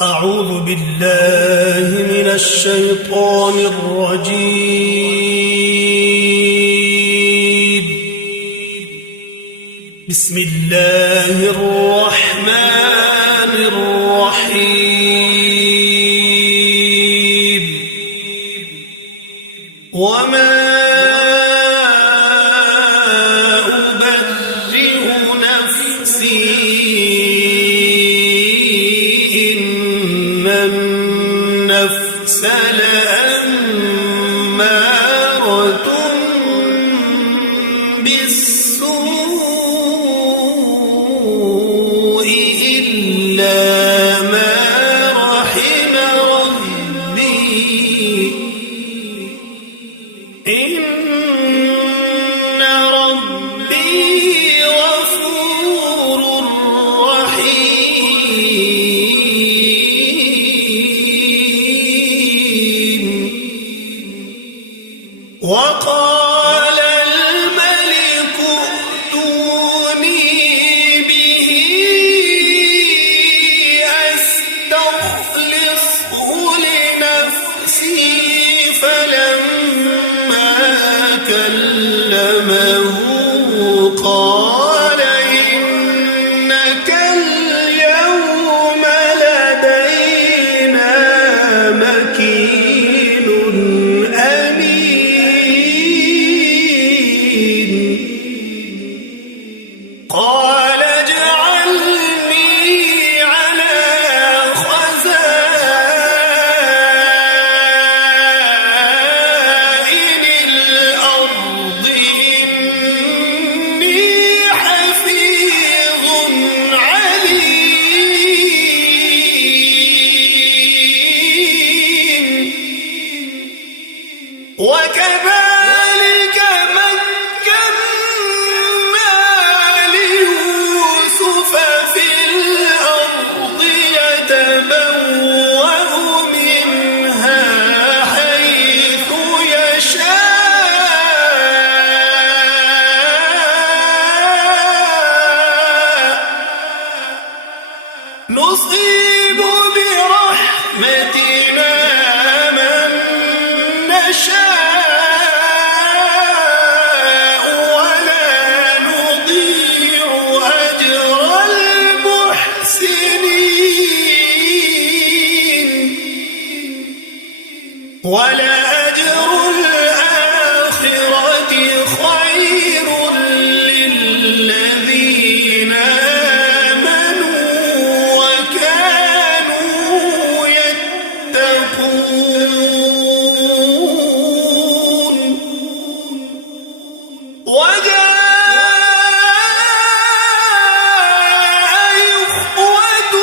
أعوذ بالله من الشيطان الرجيم. بسم الله الرحمن الرحيم. وما أبرئ نفسي إن النفس لأمارة بالسوء إلا ما رحم ربي إن ربي غفور رحيم. وقال الملك ائتوني به أستخلصه لنفسي فلما كلمه قال إنك اليوم لدينا مكين أمين. قال اجعلني على خزائن الأرض إني حفيظ عليم. وكذلك مكنا ليوسف في الأرض يتبوأ منها حيث يشاء نصيب برحمتنا من نشاء ولا نضيع أجر المحسنين. ولأجر الآخرة خير للذين آمنوا وكانوا يتقون. وجاء إخوة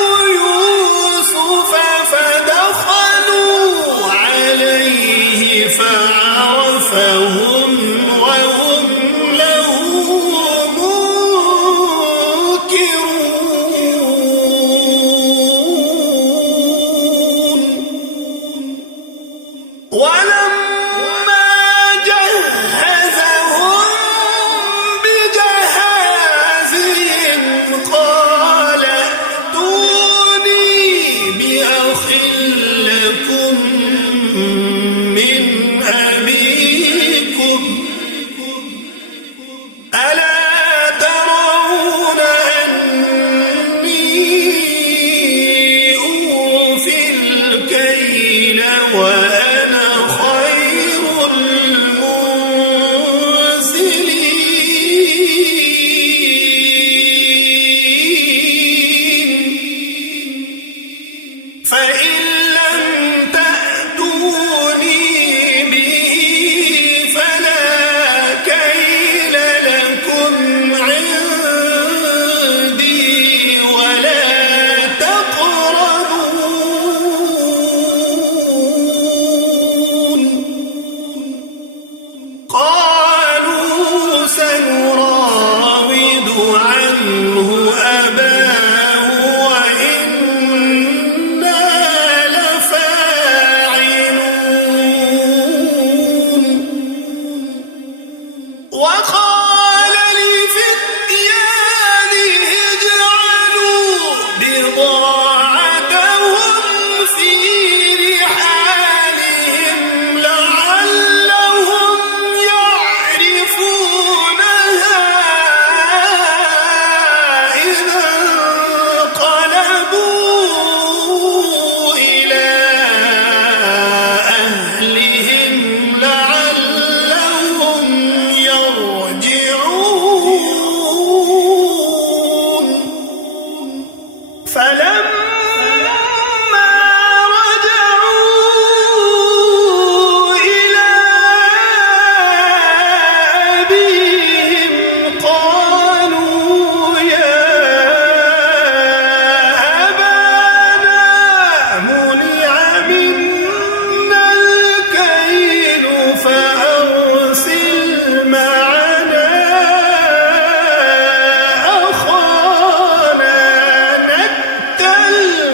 يوسف فدخلوا عليه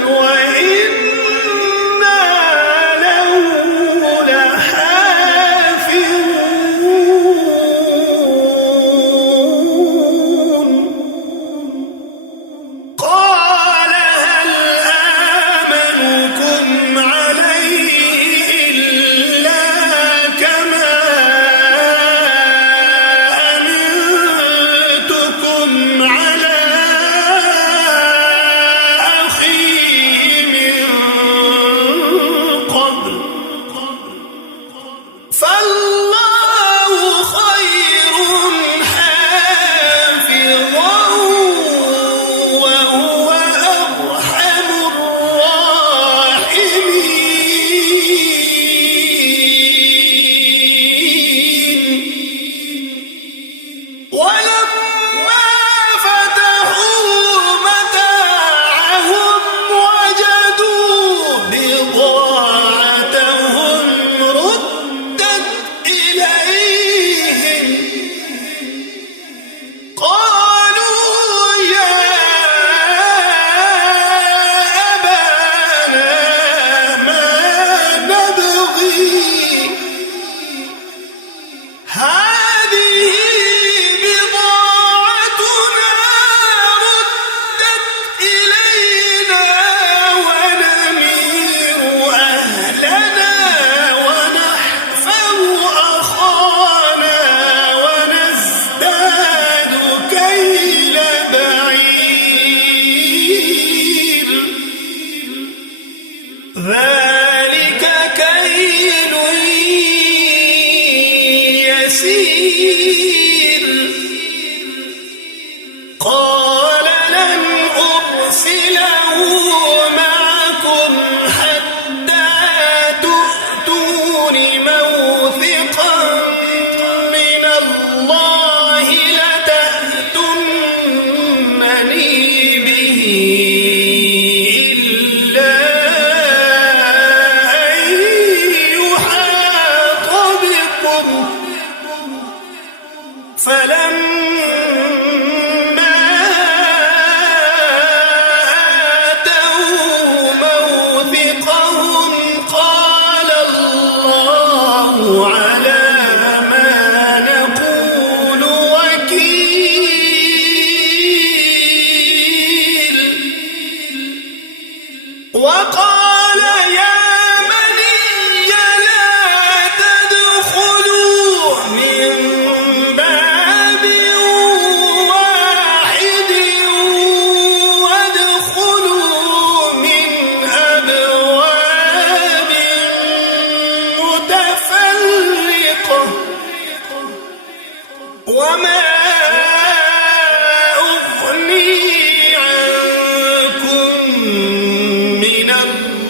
وإنا له لحافظون قال هل آمنكم عليه إلا كما أمنتكم على أخيه من قبل فالله خير حافظا وهو أرحم الراحمين ولما فتحوا متاعهم وجدوا بضاعتهم ردت إليهم قالوا يا أبانا ما نبغي هذه بضاعتنا ردت إلينا ونمير أهلنا ونحفظ أخانا ونزداد كيل بعير ذلك كيل يسير قال لن أرسله معكم حتى تؤتون موثقا من الله لتأتونني به إلا أن يحاط بكم فلما آتوه موثقهم قال الله على ما نقول وكيل وقال يا بني لا تدخلوا من باب واحد وادخلوا من أبواب متفرقة وما أغني عنكم من الله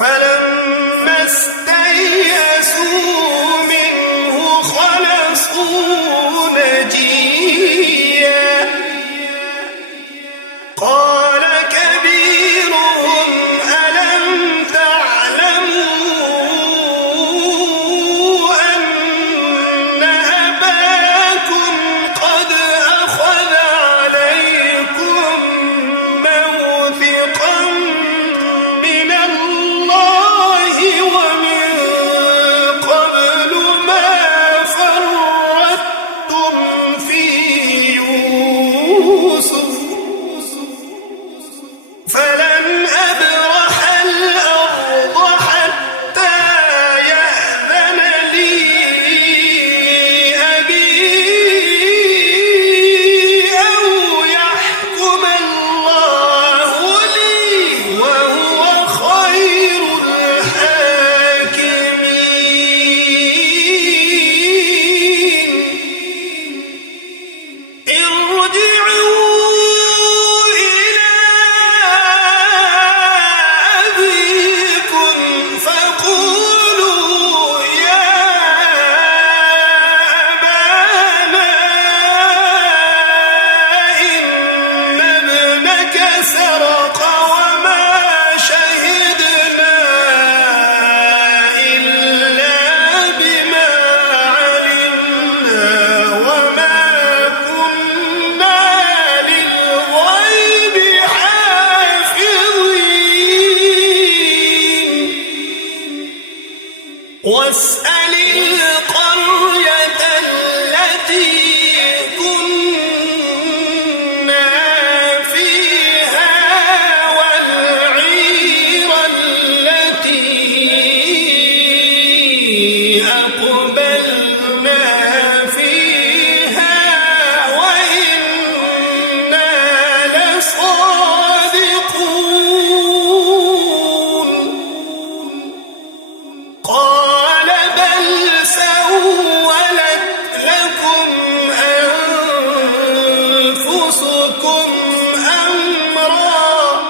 فلما استيئسوا منه خلصوا نجيا قال كبيرهم ألم تعلموا أن أباكم قد أخذ عليكم موثقا من الله ومن قبل ما فرطتم في يوسف فلن أبرح الأرض حتى يأذن لي أبي أو يحكم الله لي وهو خير الحاكمين ارجعوا إلى أبيكم فقولوا يا أبانا إن ابنك سرق وما شهدنا إلا بما علمنا وما كنا للغيب حافظين واسأل القرية التي كنا فيها والعير التي أقبلنا فيها وإنا لصادقون قال بل سولت لكم أنفسكم أمرا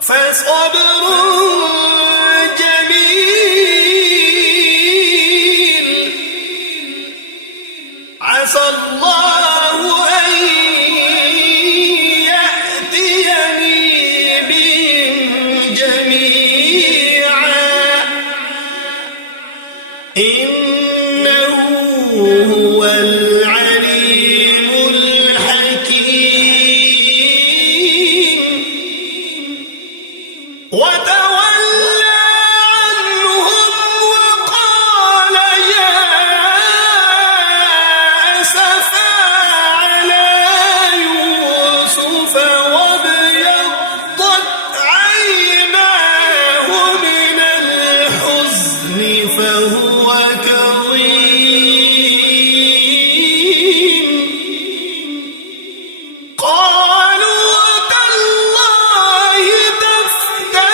فصبر جميل عسى الله أن يأتيني بهم جميعا إنه هو العليم الحكيم وتولى عنهم وقال يا أسفا على يوسف وابيضت عيناه من الحزن فهو كظيم قالوا تالله تفتأ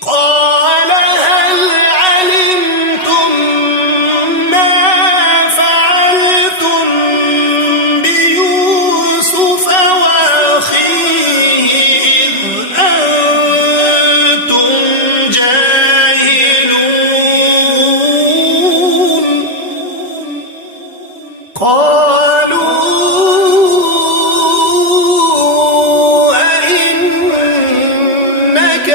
قال هل علمتم ما فعلتم بيوسف وأخيه إذ أنتم جاهلون قالوا أئنك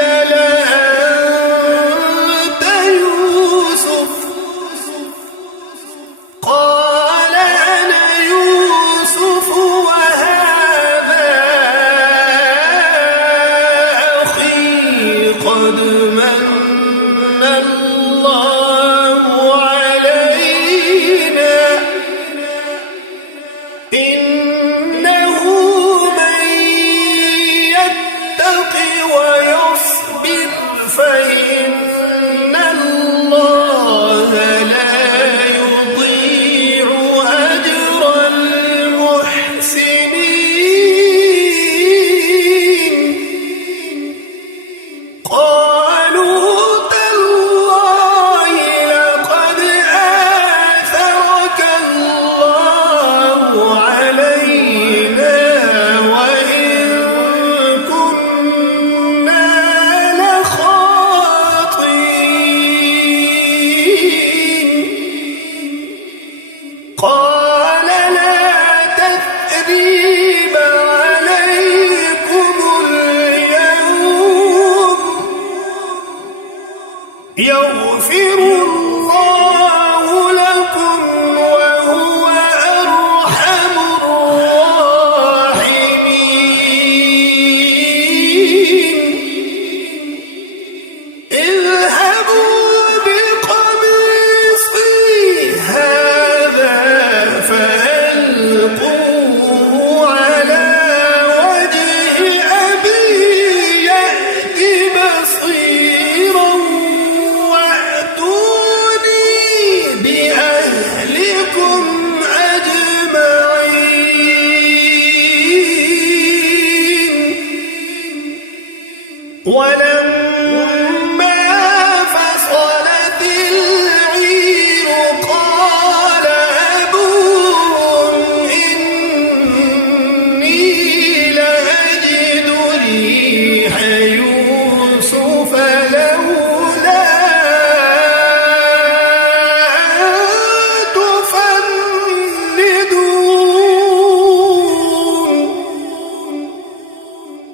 لأنت يوسف قال أنا يوسف وهذا أخي قد من الله علينا إنه من يتق ويصبر فإن الله لا يضيع أجر المحسنين قالوا تالله لقد آثرك الله علينا وإن كنا لخاطئين قال لا تثريب عليكم اليوم يغفر الله لكم وهو أرحم الراحمين اذهبوا بقميصي هذا فألقوه على وجه أبي يأت بصيرا وأتوني بأهلكم أجمعين ولما فصلت العير قال أبوهم إني لأجد ريح يوسف لولا أن تفندون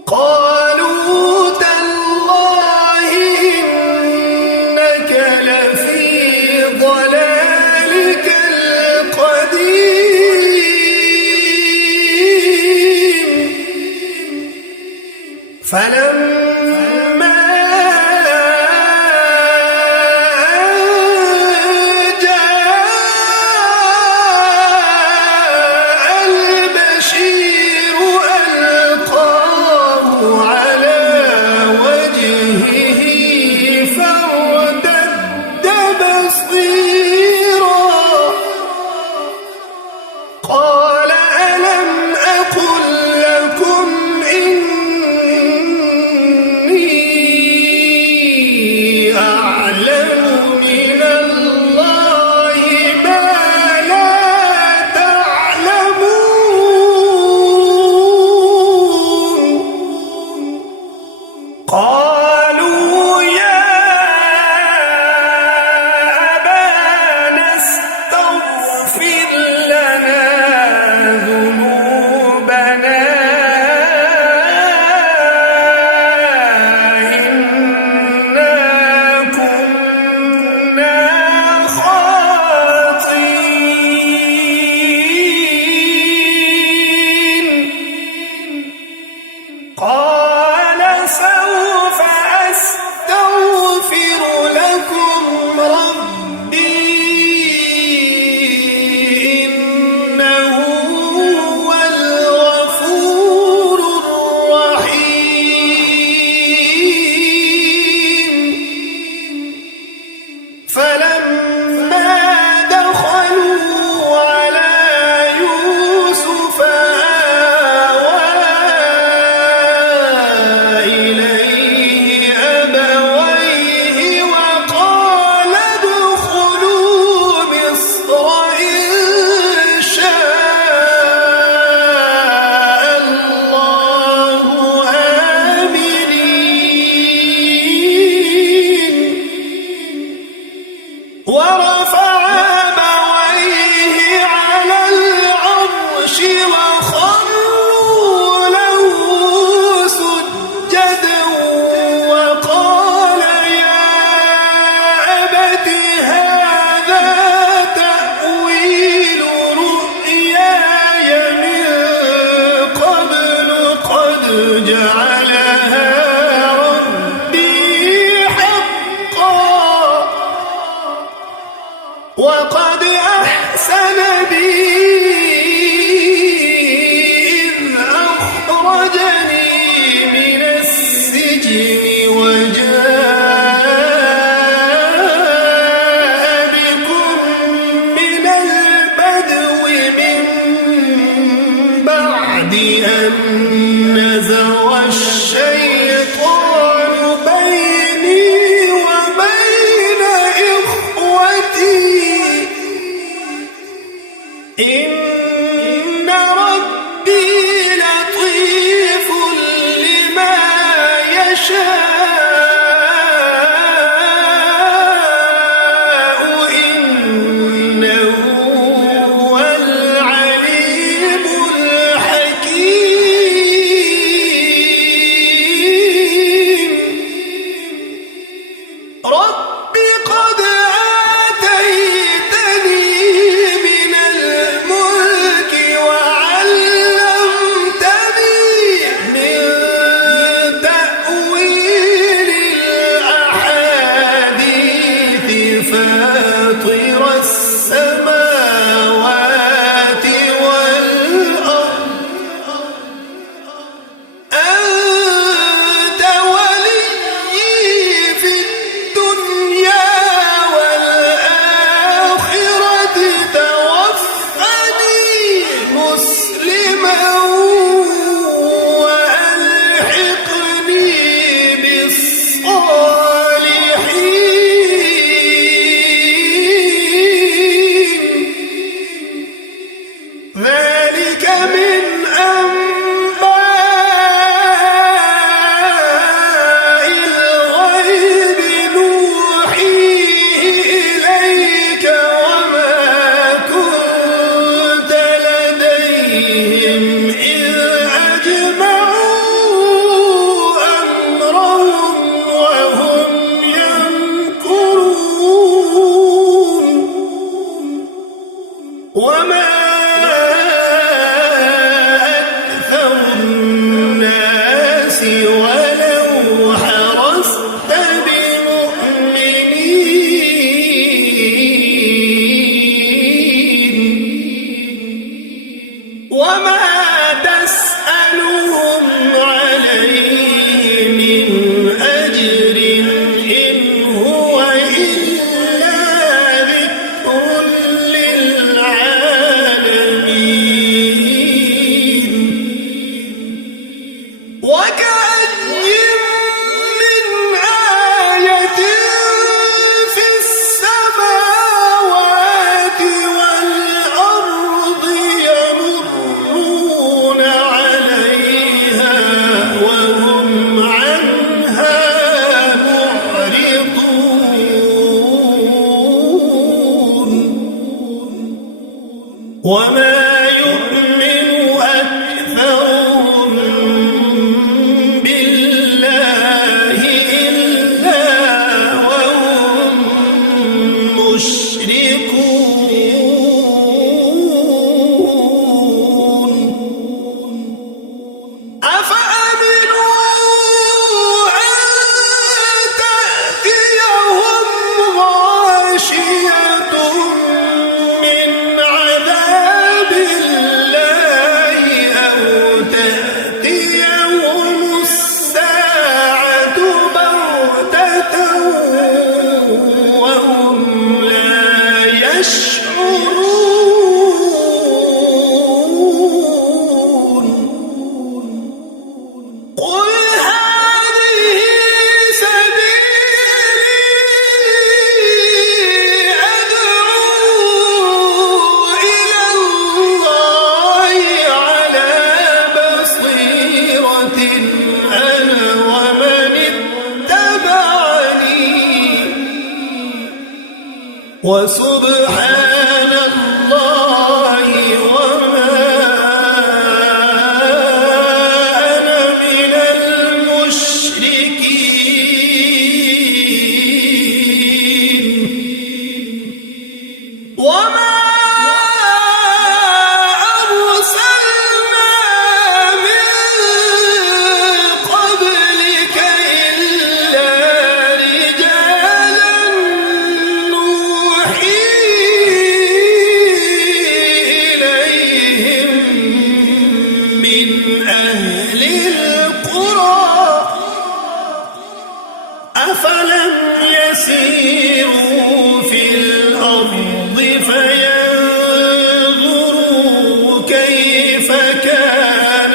قالوا تالله إنك لفي ضلالك القديم فلما جاء البشير ألقاه على وجهه فارتد بصيرا قال ألم أقل لكم إني أن نزغ الشيطان بيني وبين إخوتي إن ربي لطيف لما يشاء وما يؤمن أكثرهم بالله إلا وهم مشركون أفأمنوا أن تأتيهم غاشية من عذاب الله أو تأتيهم الساعة بغتة وهم لا يشعرون قل هذه سبيلي أدعو إلى الله على بصيرة أنا ومن اتبعني وسبحان الله وما أنا من المشركين وما أرسلنا من قبلك إلا رجالا نوحي إليهم من أهل القرى أفلم يسيروا في الأرض فينظروا كيف كان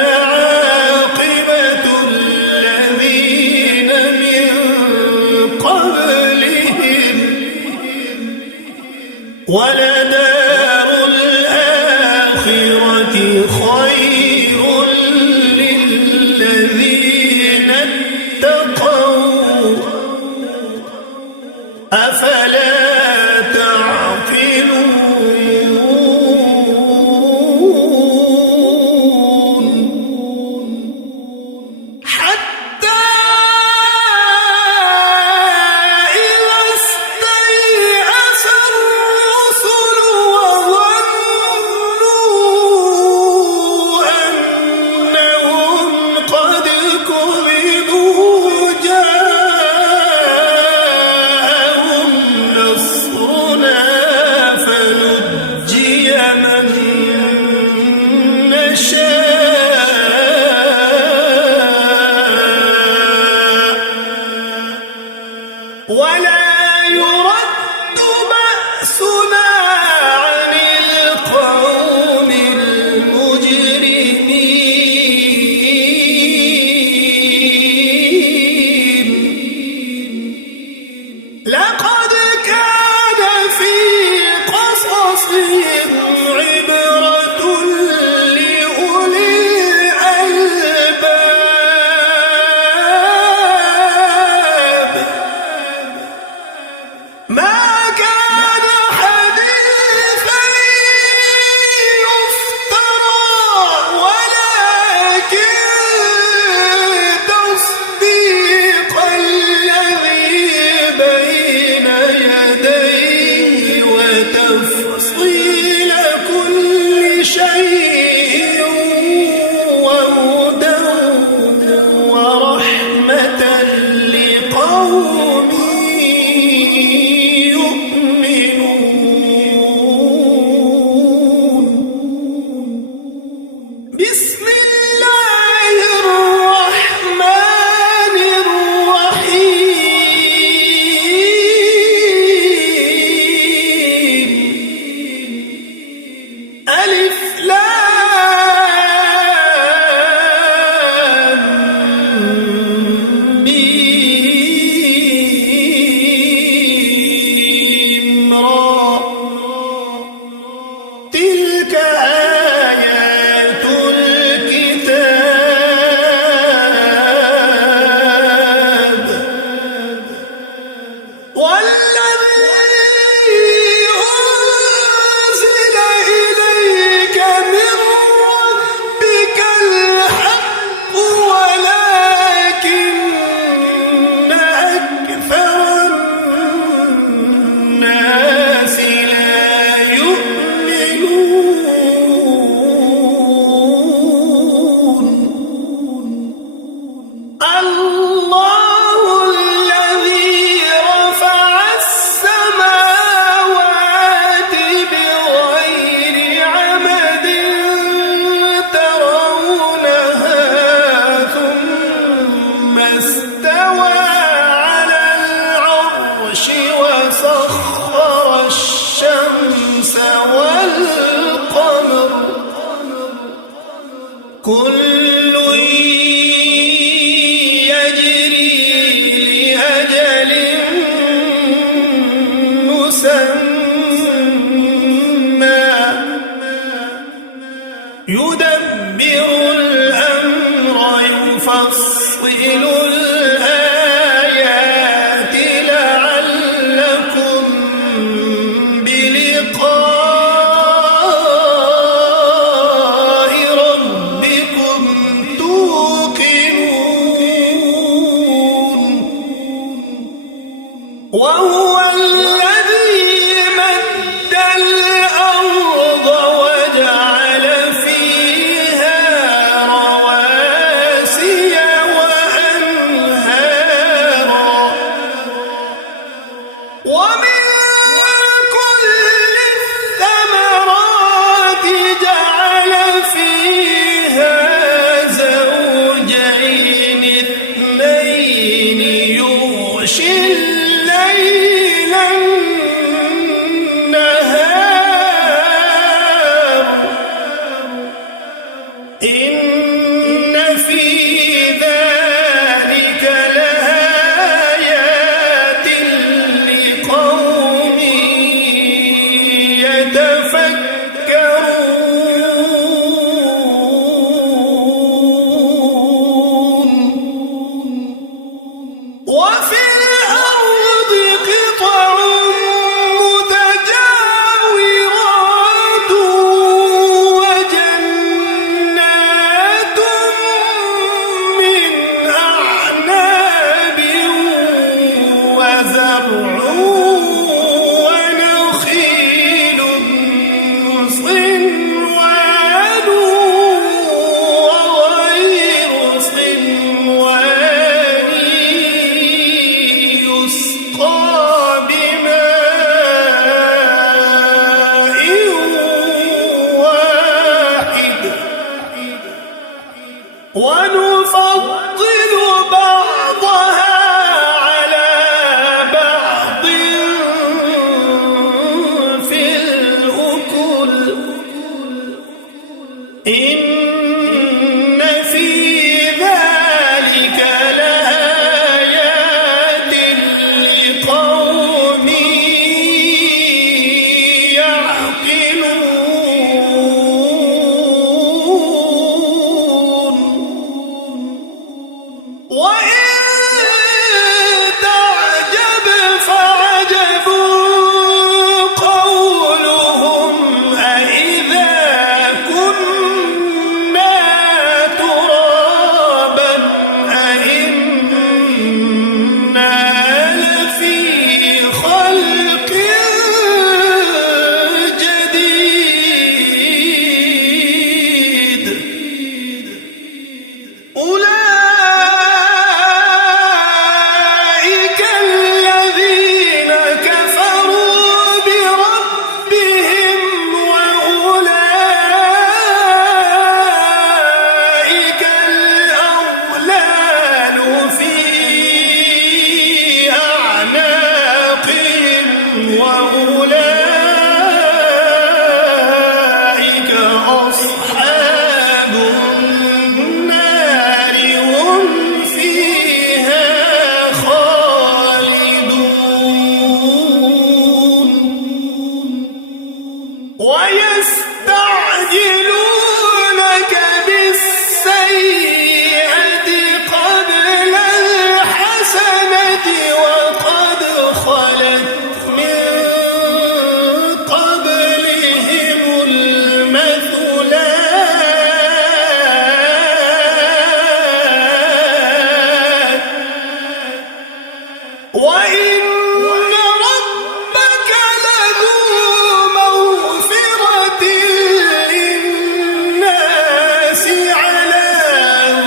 ولدار الآخرة خير للذين اتقوا أفلا ولا يرد بأسنا عن القوم المجرمين لقد كان في قصصهم عبرة لأولي الألباب ما كان حديثا يفترى ولكن تصديق الذي بين يديه وتفصيل كل شيء وهدى ورحمة لقوم بسم الله الرحمن الرحيم ألف لام ميم را تلك آيات الكتاب والذي أنزل إليك من ربك الحق ولكن أكثر الناس لا يؤمنون الله الذي رفع السماوات بغير عمد ترونها ثم استوى على العرش وسخر الشمس والقمر كل يجري لأجل مسمى يدبر الأمر يفصل الآيات لعلكم بلقاء ربكم توقنون وهو الذي مد الأرض وجعل فيها رواسي وأنهارا ومن كل الثمرات جعل فيها زوجين اثنين يغشي الليل النهار إن في ذلك لآيات لقوم ونفضل بعضها على بعض في الأكل إن في ذلك لآيات لقوم يعقلون وإن تعجب فعجب قولهم أإذا كنا ترابا أإنا لفي خلق جديد أولئك الذين كفروا بربهم وأولئك الأغلال في أعناقهم وأولئك أصحاب النار هم فيها خالدون ويستعجلونك بالسيئة قبل الحسنة وقد خلت من قبلهم المثلات وإن ربك لذو مغفرة للناس على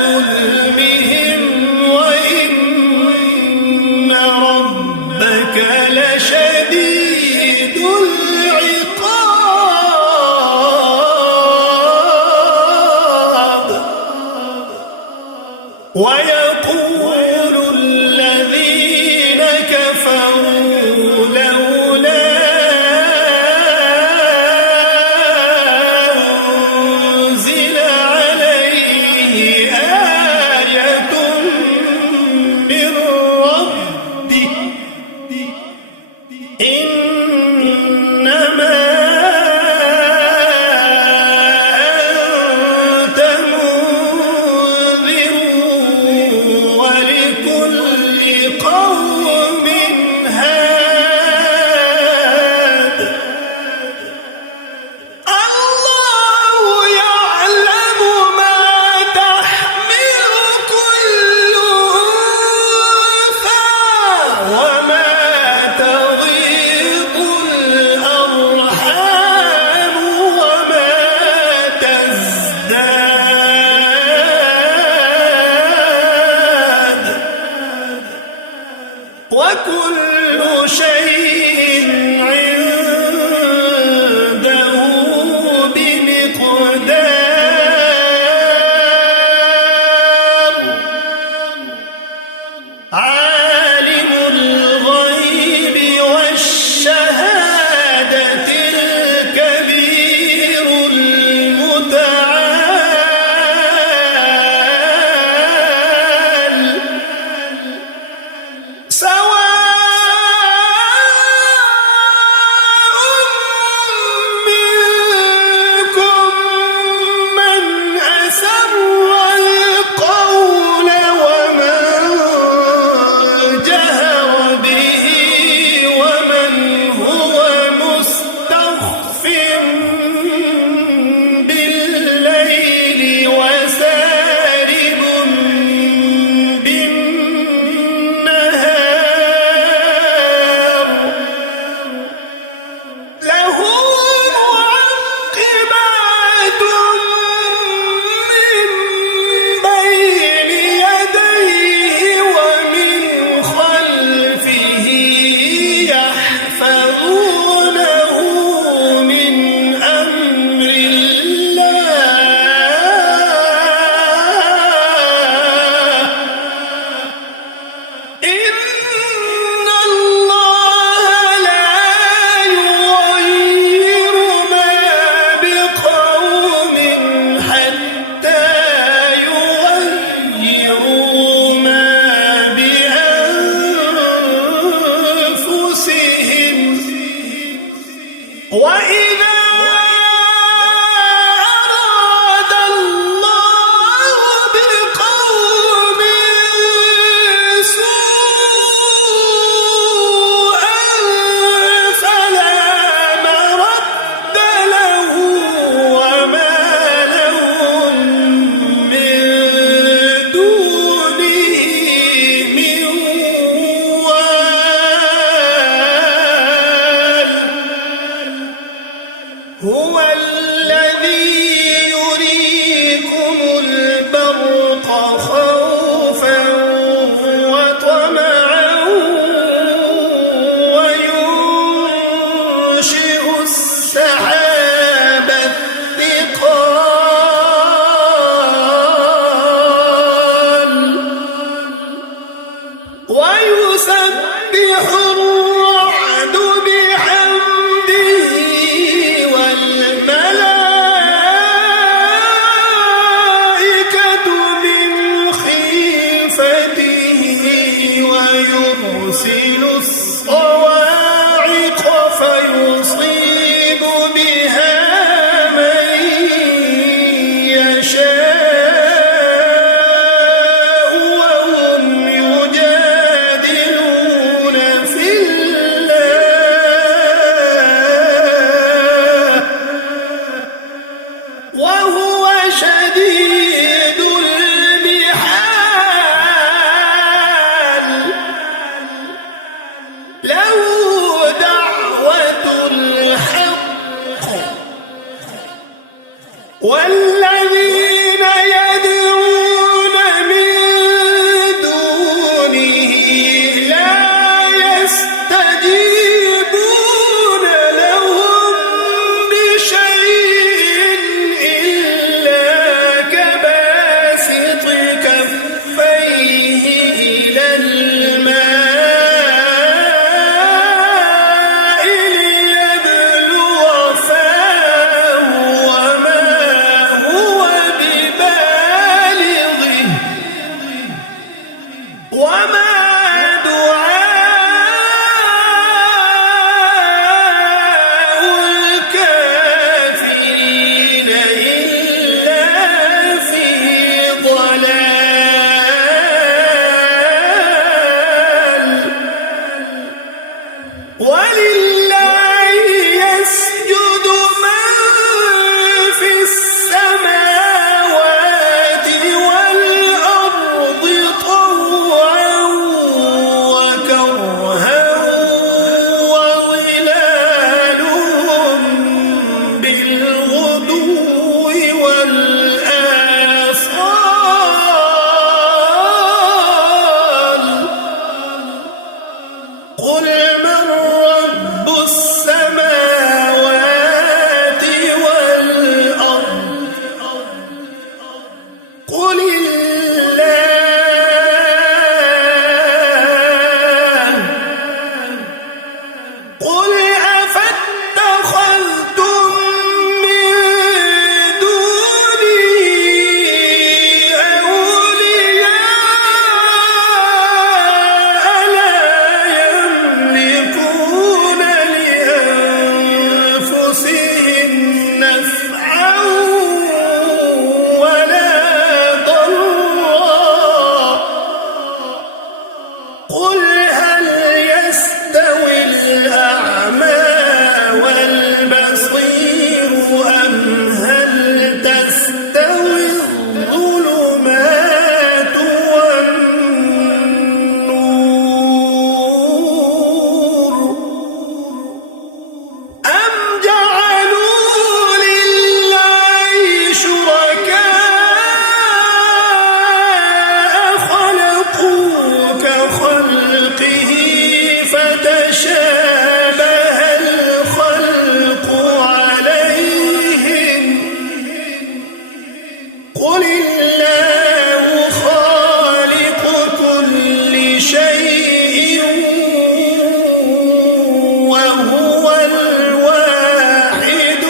ظلمهم وإن ربك لشديد العقاب ويقول الذين كفروا لولا أنزل عليه آية من ربه إنما أنت منذر والذين يدعون من دونه لا يستجيبون لهم بشيء إلا كباسط كفيه إلى الماء ليبلغ فاه وما هو ببالغه وما دعاء الكافرين إلا في ضلال ولله يسجد من في السماوات والأرض طوعا وكرها وظلالهم بالغدو والآصال قل من رب السماوات والأرض قل الله قل أفاتخذتم من دونه أولياء لا يملكون لأنفسهم نفعا ولا ضرا قل هل يستوي الأعمى والبصير أم هل تستوي الظلمات والنور أم جعلوا لله شركاء خلقوا كخلقه فتشابه الخلق عليهم قل الله خالق كل شيء وهو الواحد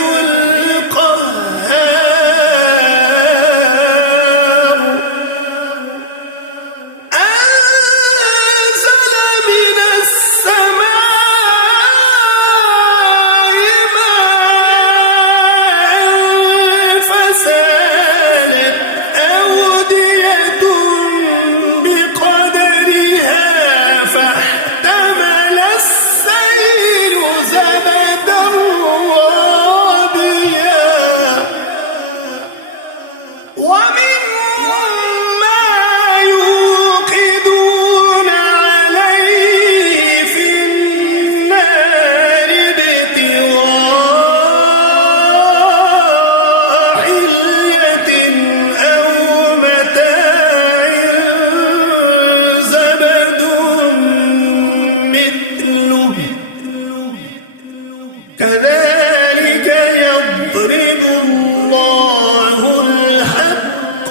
القهار أنزل من السماء ماء فسالت أودية بقدرها فاحتمل السيل زبدا رابيا ومما يوقدون عليه في النار ابتغاء حلية أو متاع زبد مثله كذلك يضرب الله الحق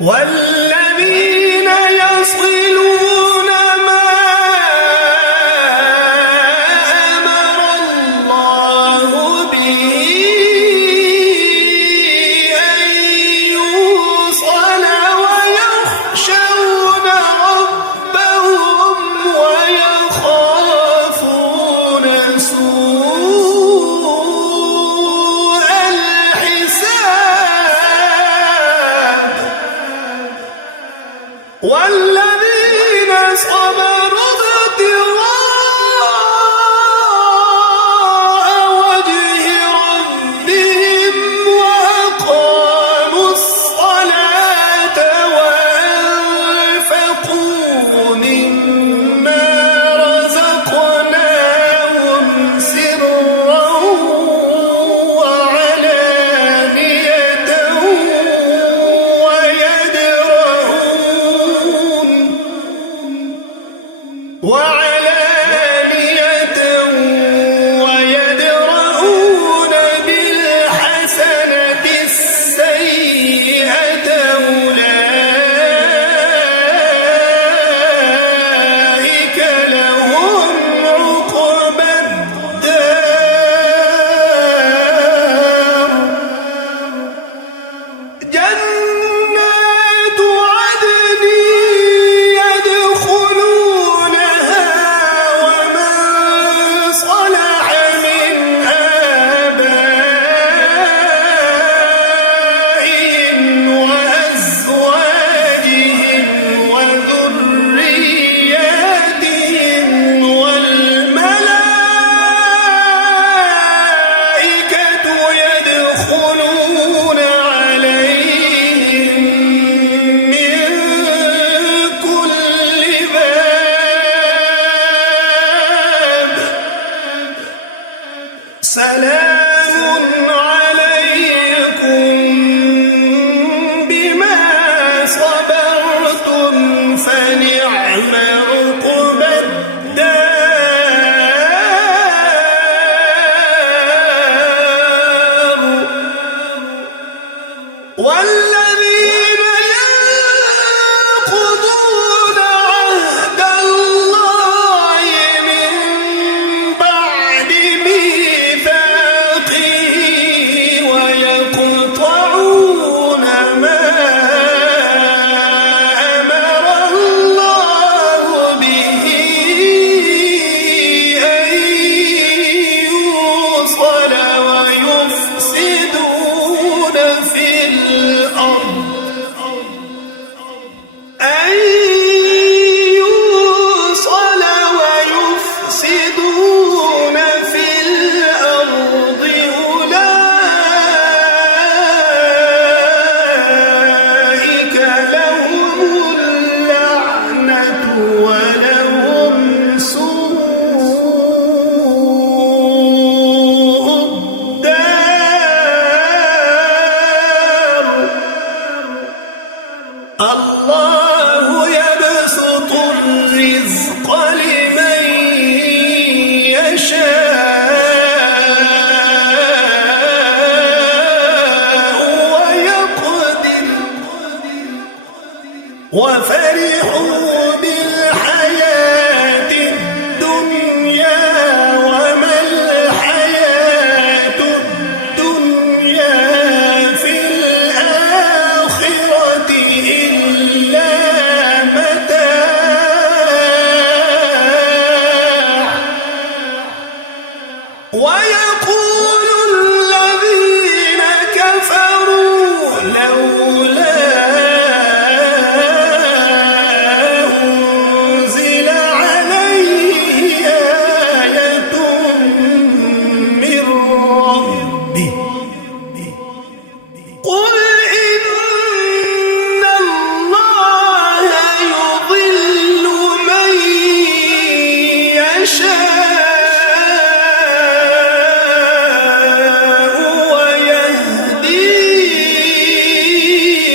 والذين يصلون ما أمر الله به أن يوصل ويخشون ربهم ويخافون سوء الحساب والذين صبروا ابتغاء وجه ربهم وأقاموا الصلاة وأنفقوا مما رزقناهم سرا وعلانية ويدرؤون بالحسنة السيئة أولئك لهم عقبى الدار جنات عدن يدخلونها ومن صلح من آبائهم وأزواجهم وذرياتهم والملائكة يدخلون عليهم من كل باب سلام عليكم بما صبرتم فنعم عقبى الدار والذين ينقضون عهد الله من بعد ميثاقه ويقطعون ما أمر الله به أن يوصل ويفسدون في الأرض أن يوصل ويفسدون في الأرض أولئك لهم اللعنة ولهم سوء الدار الله يبسط الرزق لمن يشاء ويقدر وفرحوا بالحياة الدنيا وما الحياة الدنيا في الآخرة إلا متاع ويقول الذين كفروا لولا أنزل عليه آية من ربه قل إن الله يضل من يشاء ويهدي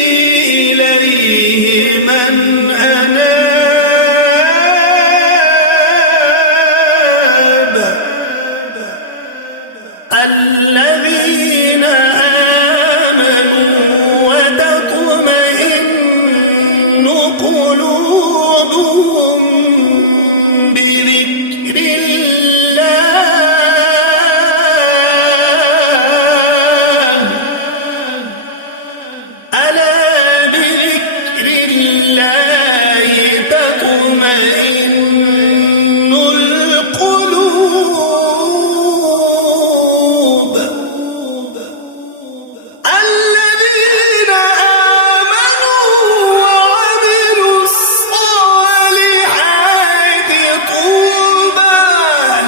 بالله تطمئن القلوب الذين آمنوا وعملوا الصالحات طوبى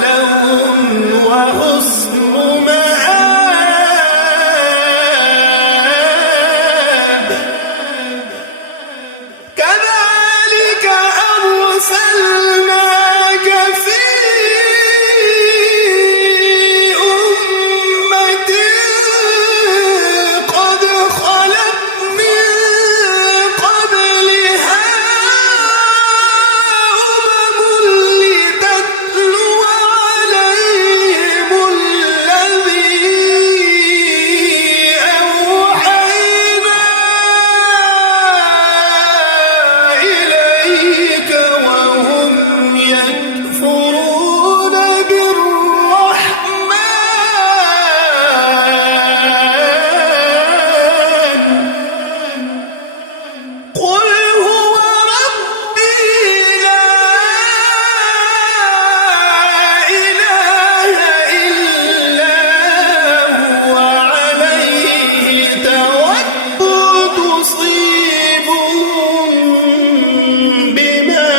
لهم وحسن مآب كذلك أرسلناك في أمة قد خلت من قبلها لتتلو عليهم الذي أوحينا إليك وهم يكفرون بالرحمن قل هو ربي لا إله إلا هو عليه توكلت تصيبهم بما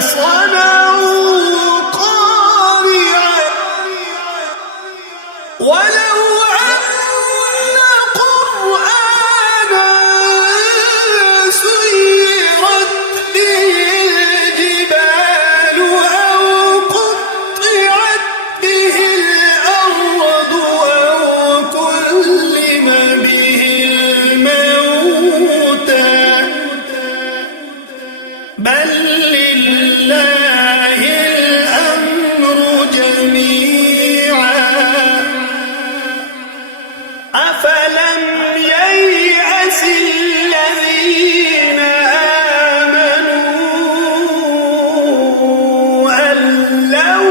صنعوا قارعة ولو أن قرآنا سيرت به الجبال أو قطعت به الأرض أو كلم به الموتى بل لله الأمر جميعا أفلم ييأس الذين آمنوا أن لو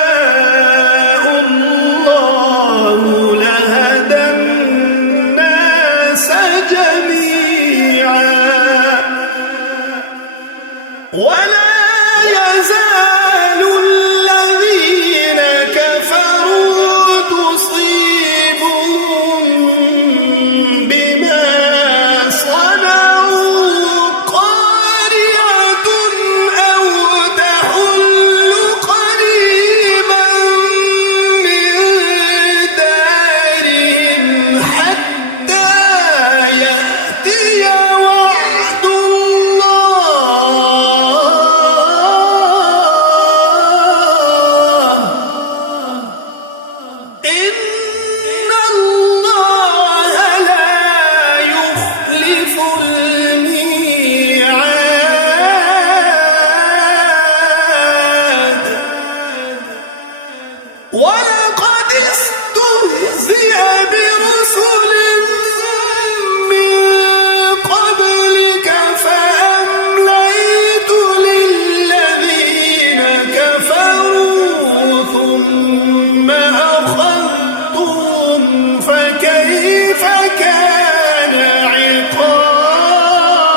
يشاء الله لهدى الناس جميعا ولا يزال الذين كفروا تصيبهم بما صنعوا قارعة أو تحل قريبا من دارهم حتى يأتي وعد الله إن الله لا يخلف الميعاد ولقد استهزئ برسل من قبلك فأمليت للذين كفروا ثم أخذتهم فكيف كان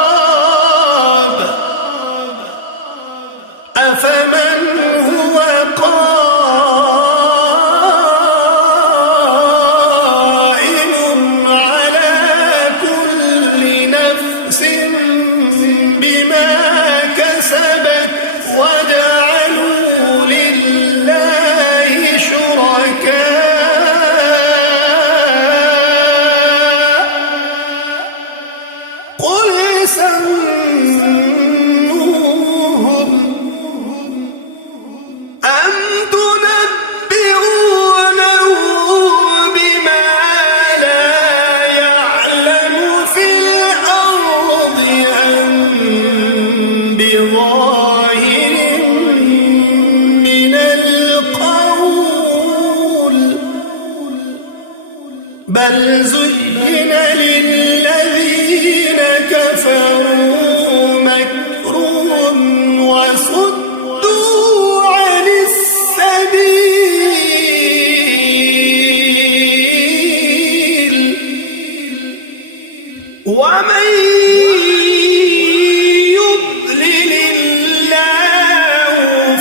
عقاب أفمن هو قائم على كل نفس بما كسبت وجعلوا لله شركاء قل سموهم أم تنبئونه بما لا يعلم في الأرض أم بظاهر من القول بل زين للذين كفروا مكرهم وصدوا عن السبيل ومن يضلل الله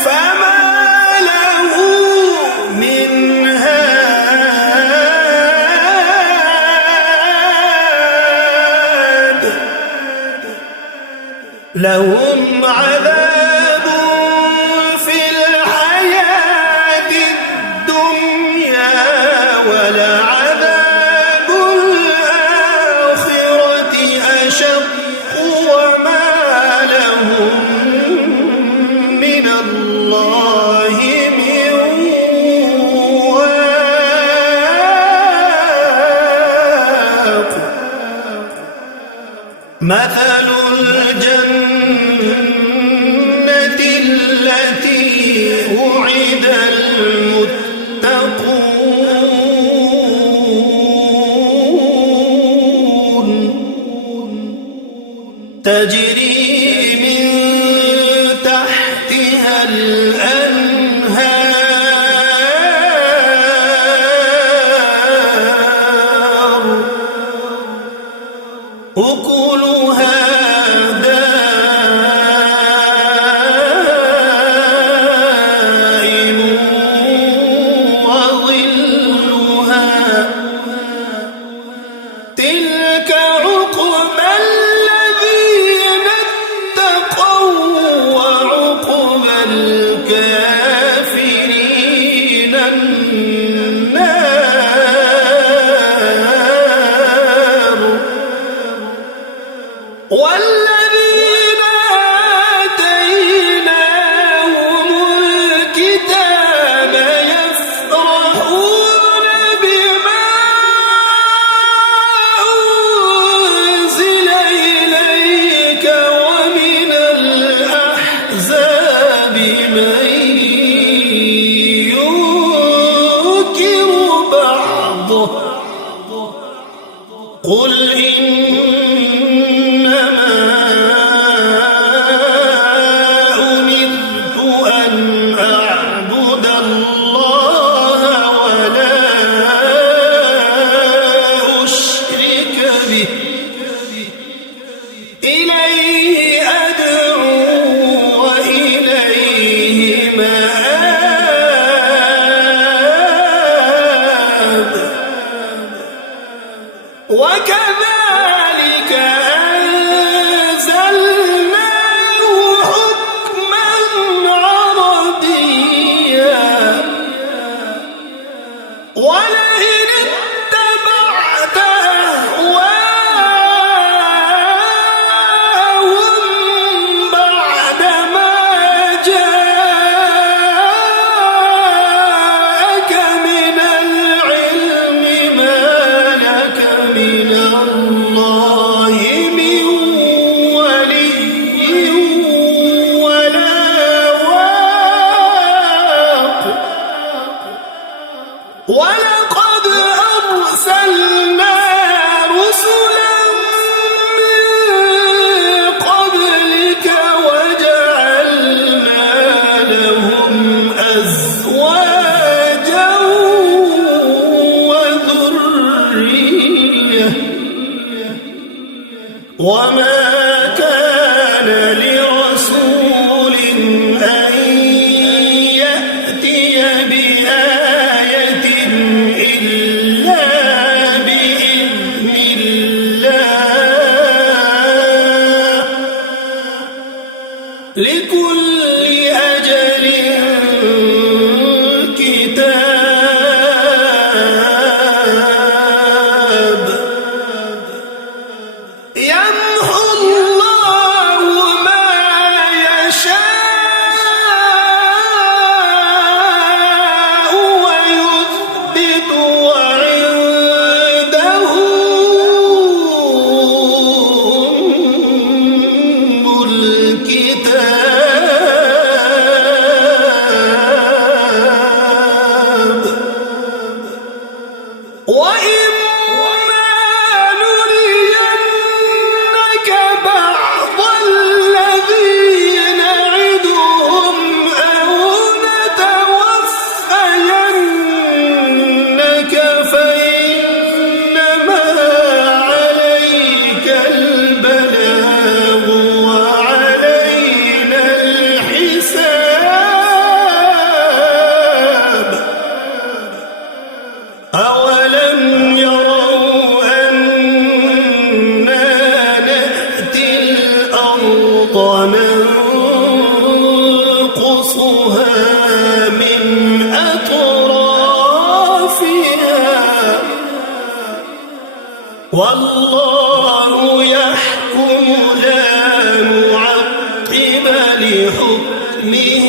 فما له من هاد لهم عذاب في الحياة الدنيا ولعذاب الآخرة أشق وما لهم من الله من واق مثل الجنة التي وعد المتقون تجري من تحتها الأنهار أكلها دائم وظلها تلك عقبى الذين اتقوا وعقبى الكافرين النار والذين آتيناهم الكتاب يفرحون بما أنزل إليك ومن الأحزاب من ينكر بعضه قل إنما أمرت أن أعبد الله ولا أشرك به إليه أدعو وإليه مآب وكذلك أنزلناه حكما عربيا ولئن اتبعت أهواءهم بعد ما جاءك من العلم ما لك من الله من ولي ولا واق ولقد أرسلنا رسلا من قبلك وجعلنا لهم أزواجا وذرية وما كان لرسول أن يأتي بآية إلا بإذن الله لكل أجل كتاب يمحو والله يحكم لا معقب لحكمه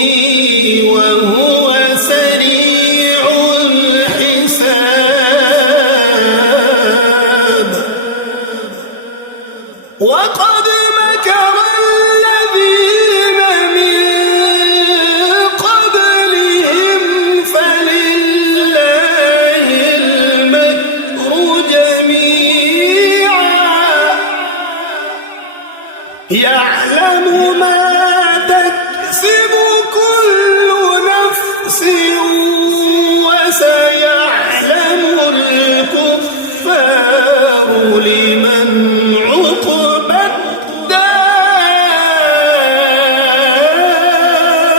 وهو سريع الحساب وقد مكر الذين من قبلهم فلله المكر جميعا يعلم ما تكسب كل نفس وسيعلم الكفار لمن عقبى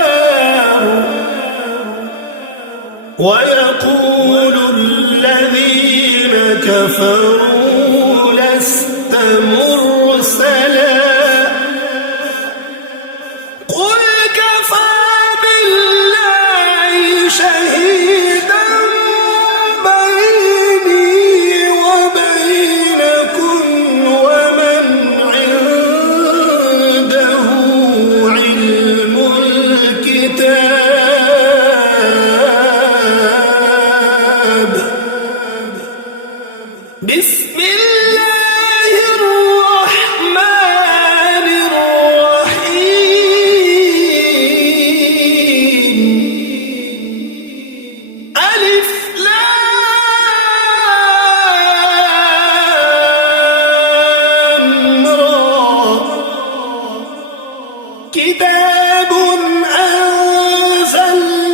الدار ويقول الذين كفروا لست مرسلا قل كفى بالله شهيدا بيني وبينكم ومن عنده علم الكتاب بسم الله الرحمن الرحيم ألف لام را كتاب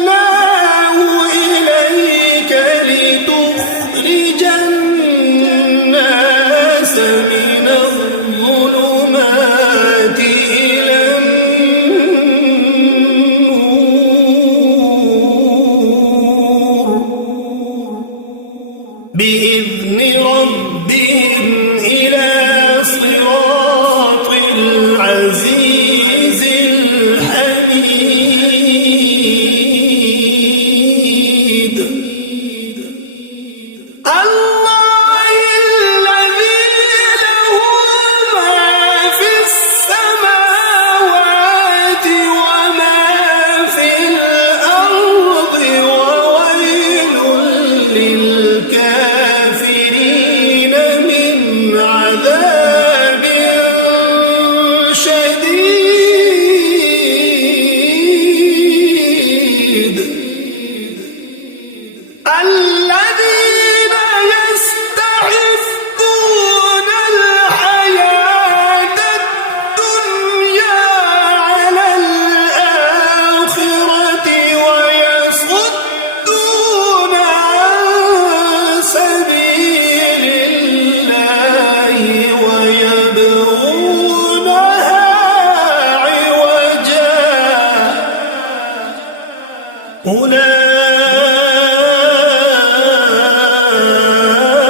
أنزلناه إليك لتخرج الناس من الظلمات إلى النور بإذن ربهم إلى صراط العزيز الحميد الله الذي له ما في السماوات وما في الأرض وويل للكافرين من عذاب شديد الذين يستحبون الحياة الدنيا على الآخرة ويصدون عن سبيل الله ويبغونها عوجا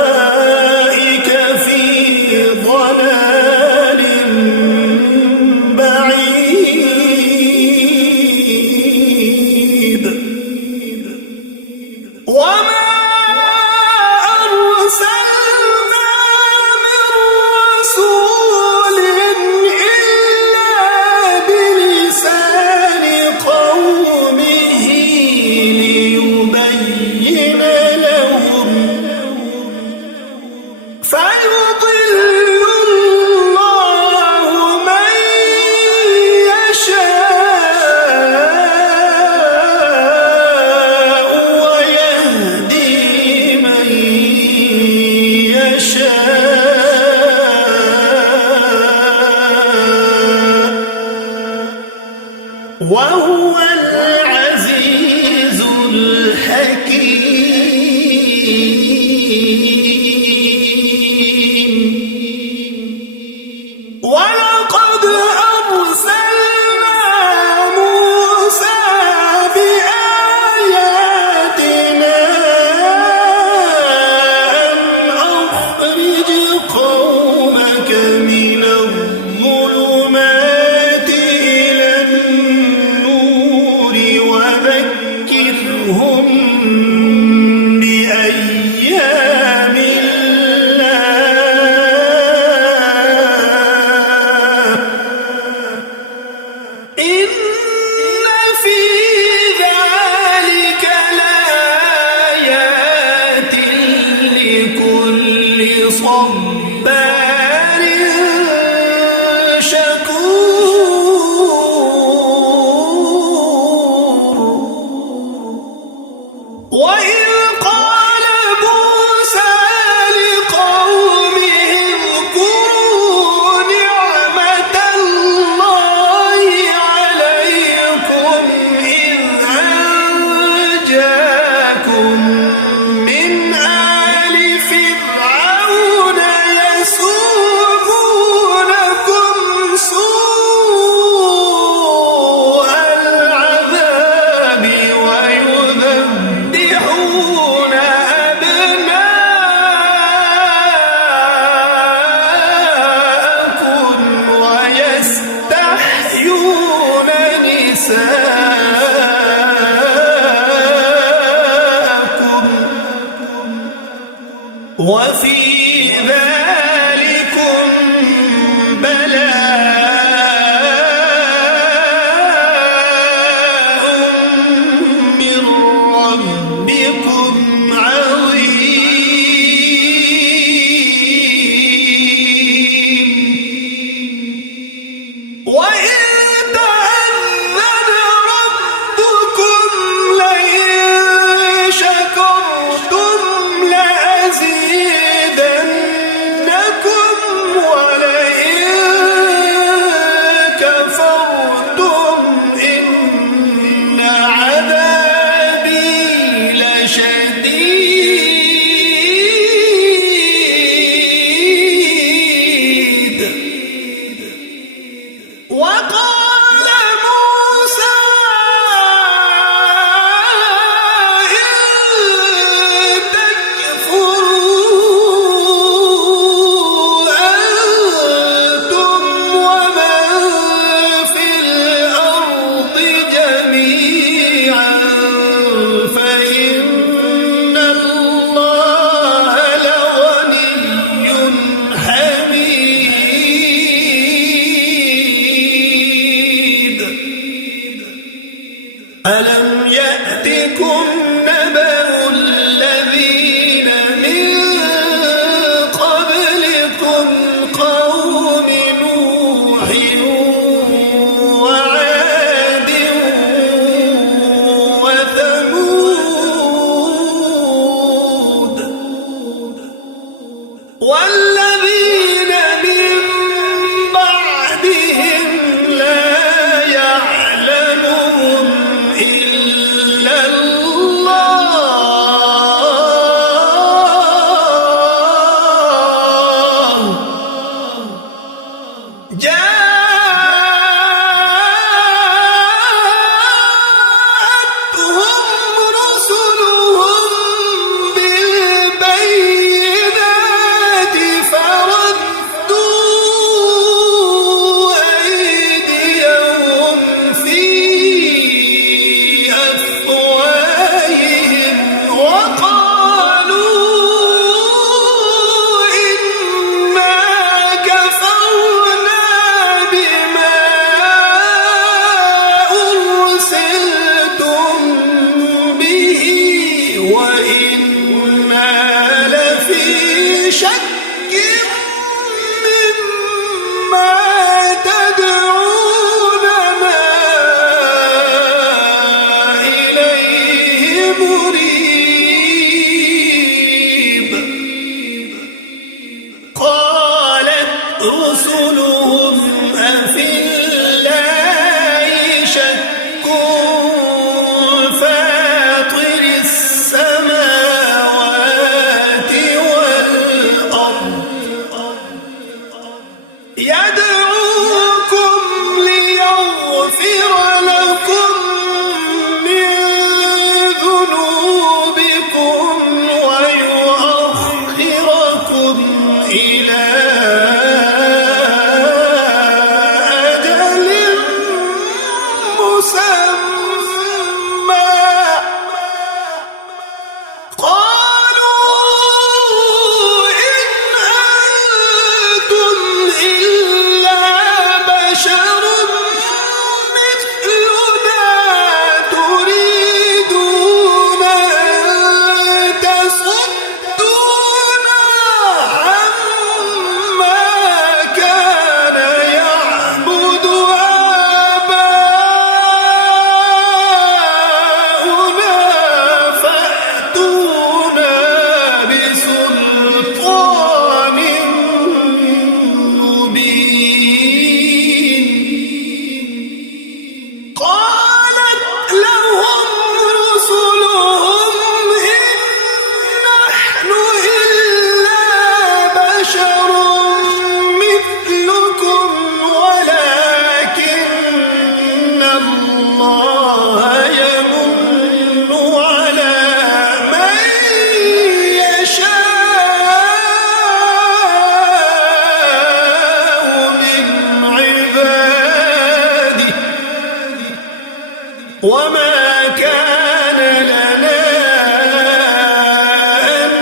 أولئك في ضلال بعيد وما أرسلنا من رسول إلا بلسان قومه ليبين لهم فيضل الله من يشاء ويهدي من يشاء وهو العزيز الحكيم ولقد أرسلنا موسى بآياتنا أن أخرج صبار شكور وإذ قال موسى لقومه اذكروا نعمة الله عليكم إذ أنجاكم من آل فرعون يسومونكم سوء العذاب ويذبحون أبناءكم ويستحيون نساءكم وفي ذلكم بلاء من ربكم عظيم وإذ تأذن ربكم لئن شكرتم لأزيدنكم ولئن كفرتم إن عذابي لشديد وقال موسى إن تكفروا أنتم ومن في الأرض جميعا فإن الله لغني حميد ألم يأتكم نبأ الذين من قبلكم قوم نوح وعاد وثمود والذين من بعدهم لا يعلمهم إلا الله جاءتهم رسلهم بالبينات فردوا أيديهم في أفواههم وقالوا إنا كفرنا بما أرسلتم به وإنا لفي شك مما تدعوننا إليه مريب قالت رسلهم أفي الله شك فاطر السماوات والأرض وما كان لنا أن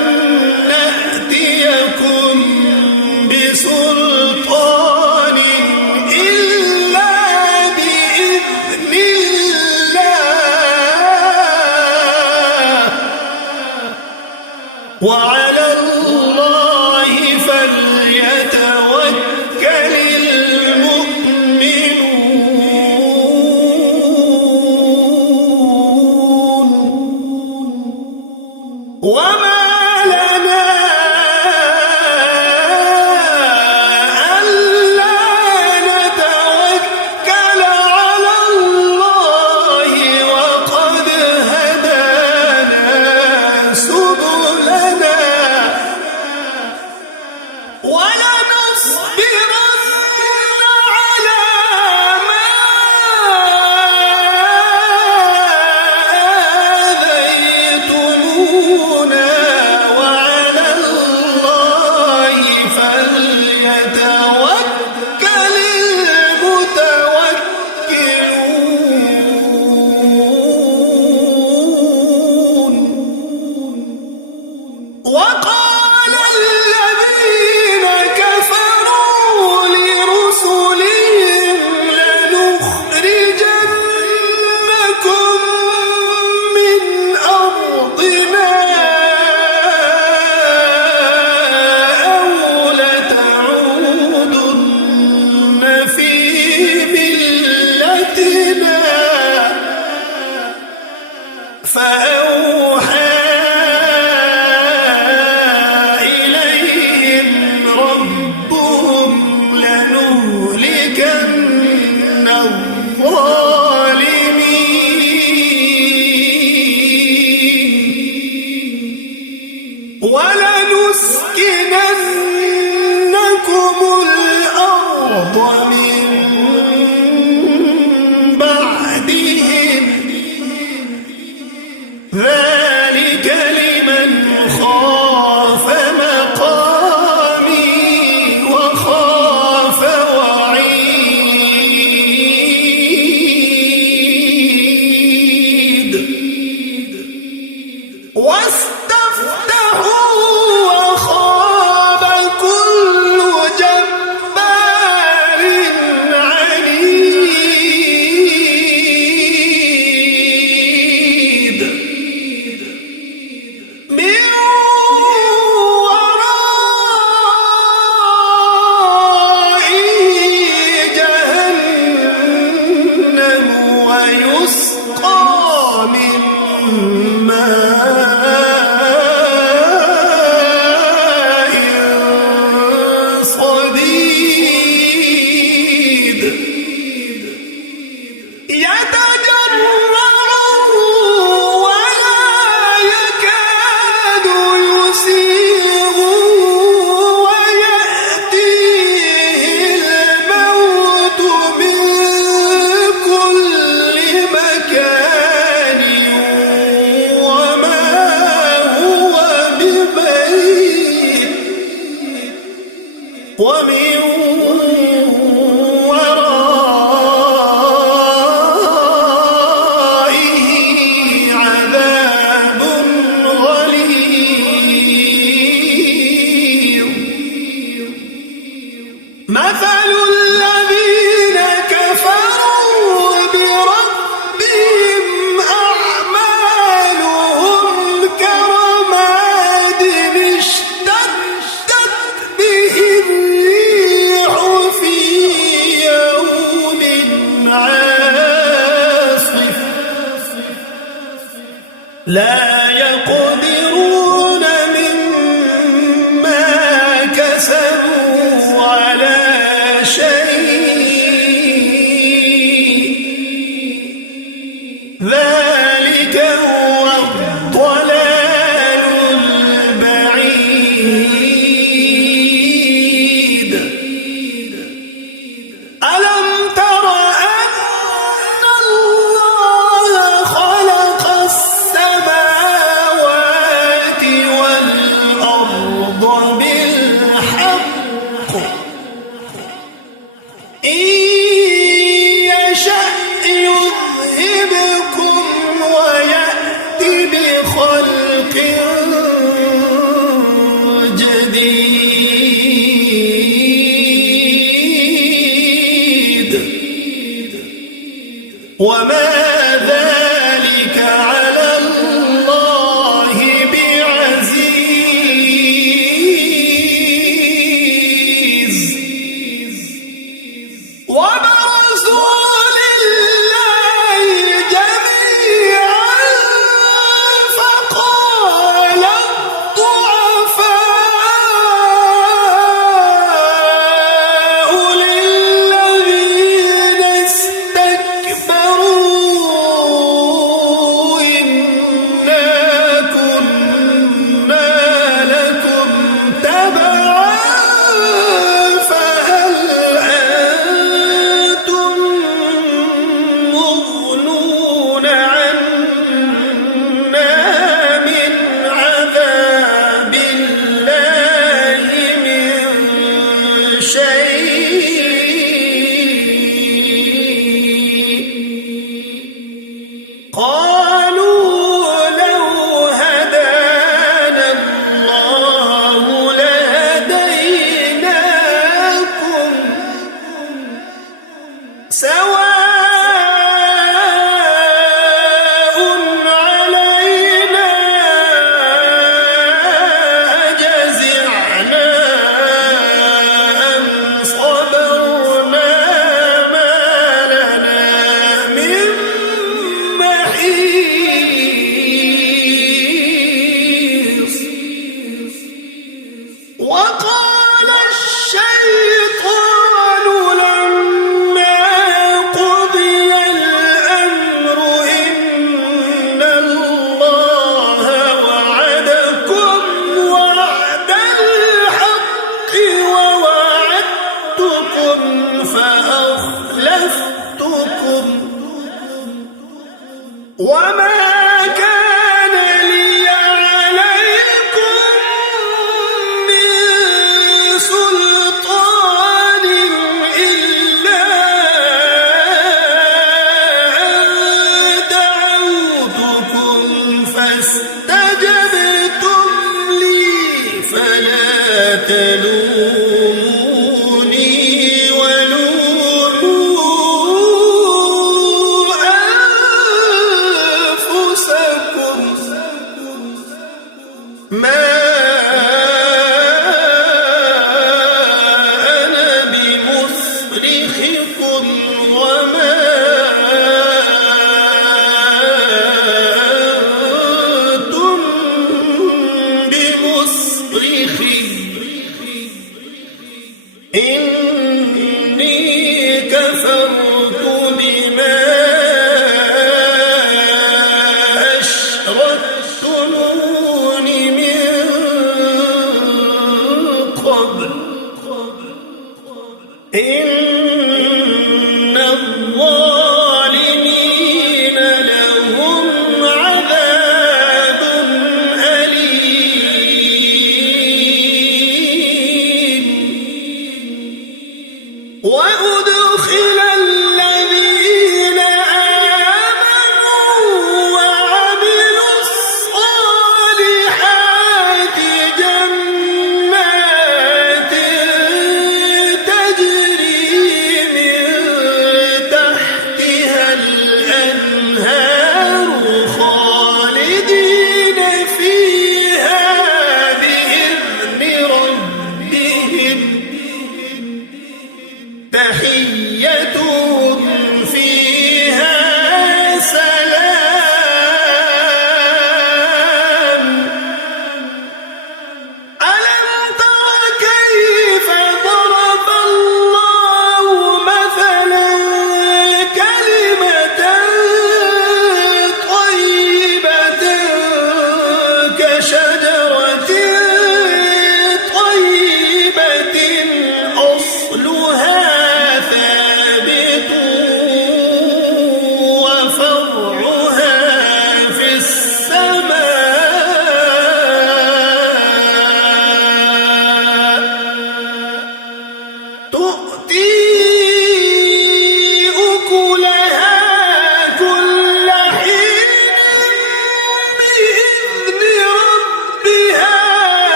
نأتيكم بسلطان إلا بإذن الله وعلى الله فليتوكل المؤمنون وما لنا ألا نتوكل على الله وقد هدانا سبلنا ولنصبرن على ما آذيتمونا وعلى الله فليتوكل المتوكلون وقال الذين كفروا لرسلهم لنخرجنكم من أرضنا أو لتعودن في ملتنا فأوحى إليهم ربهم لنهلكن الظالمين ولنسكننكم الأرض من بعدهم ذلك لمن خاف مقامي وخاف وعيد واستفتحوا وخاب كل جبار عنيد من ورائه جهنم ويسقى من ماء صديد يتجرعه ولا يكاد يسيغه ويأتيه الموت من كل مكان وما هو بميت ومن ورائه عذاب غليظ مثل الذين كفروا بربهم أعمالهم كرماد اشتدت به الريح في يوم عاصف لا يقدرون مما كسبوا على شيء ذلك هو الضلال البعيد ألم تر أن الله خلق السماوات وما ذلك على الله بعزيز وبرزوا لله جميعا فقال الضعفاء للذين استكبروا إنا كنا لكم تبعا فهل أنتم مغنون عنا من عذاب الله من شيء قالوا لو هدانا الله لهديناكم سواء علينا أجزعنا أم صبرنا ما لنا من محيص وقال الشيطان لما قضي الأمر إن الله وعدكم وعد الحق ووعدتكم فأخلفتكم وما كان لي عليكم من سلطان إلا أن دعوتكم فاستجبتم لي فلا تلوموني ولوموا أنفسكم ما أنا بمصرخكم وما أنتم بمصرخي إني كفرت بما أشركتمون من قبل إن الظالمين لهم عذاب أليم وأدخل الذين آمنوا وعملوا الصالحات جنات تجري من تحتها الأنهار خالدين فيها بإذن ربهم تحيتهم فيها سلام ألم تر كيف ضرب الله مثلا كلمة طيبة كشجرة طيبة أصلها ثابت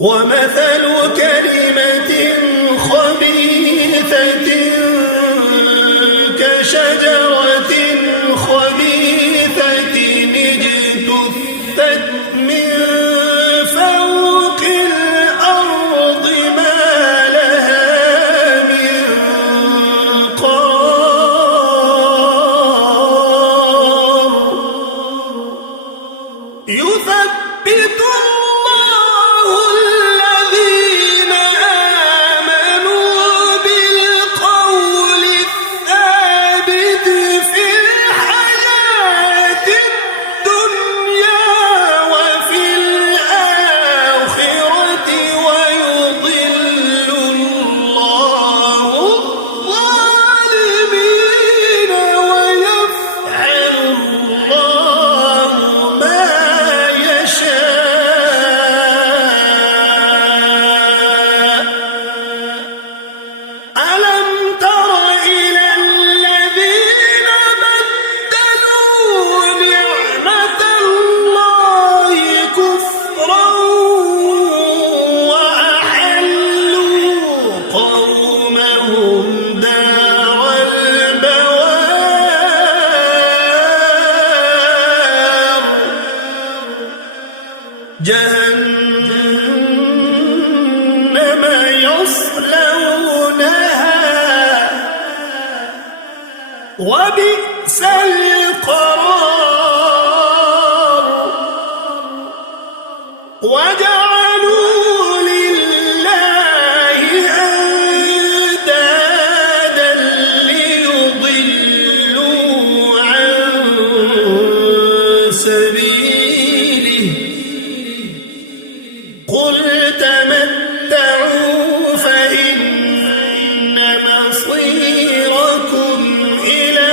ومثل كلمة خبيثة كشجرة خبيثة اجتثت من فوق الأرض ما لها من قرار يثبت الله الذين آمنوا بالقول الثابت في الحياة الدنيا وفي الآخرة ويضل الله الظالمين ويفعل الله ما ألم تر إلى الذين بدلوا نعمة الله كفرا وأحلوا قومهم دار البوار جهنم يصلونها وبئس القرار وجعلوا لله أندادا ليضلوا عن سبيله قل تمتعوا فإن مصيركم إلى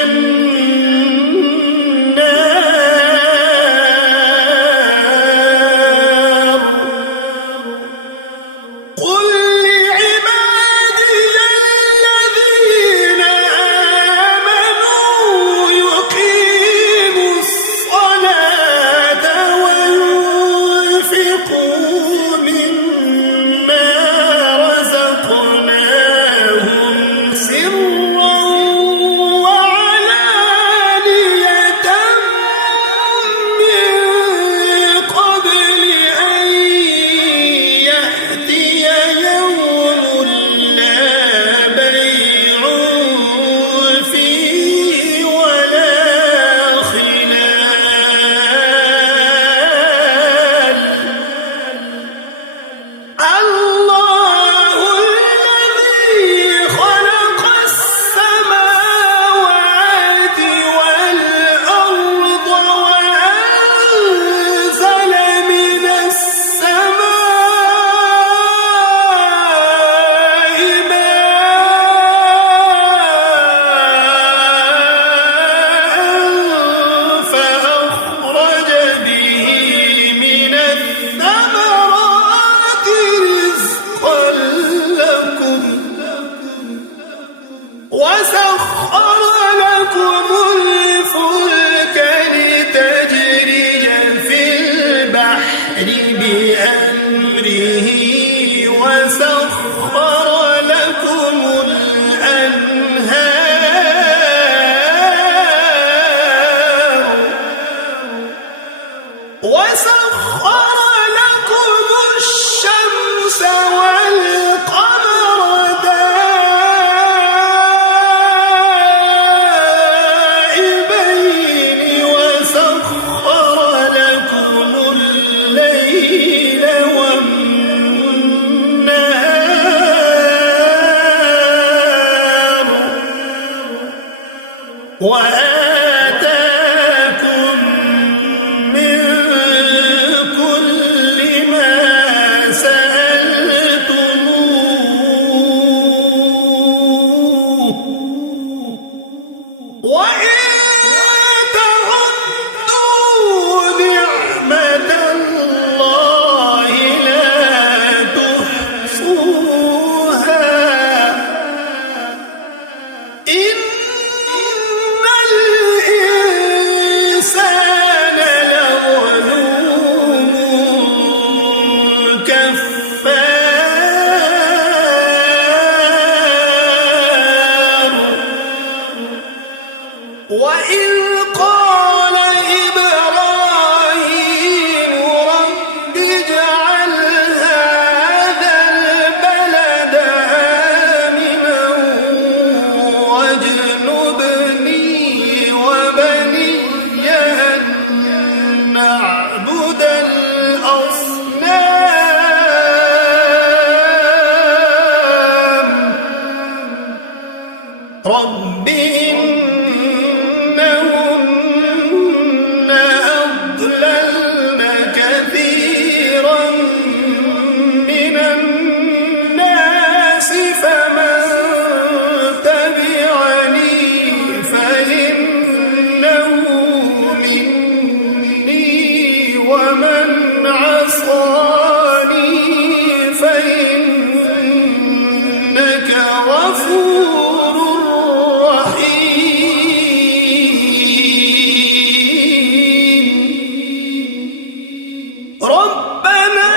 النار قل لعبادي الذين آمنوا يقيموا الصلاة وينفقوا مما رزقناهم سرا وعلانية من قبل أن يأتي يوم لا بيع فيه ولا خلال الله الذي خلق السماوات والأرض وأنزل من السماء ماء فأخرج به من الثمرات رزقا لكم وسخر لكم الفلك لتجري في البحر بأمره وسخر لكم الأنهار وسخر لكم الشمس والقمر دائبين وسخر لكم الليل والنهار وآتاكم من كل ما سألتموه وإن تعدوا نعمة الله لا تحصوها إن ومن عصاني فإنك غفور رحيم. ربنا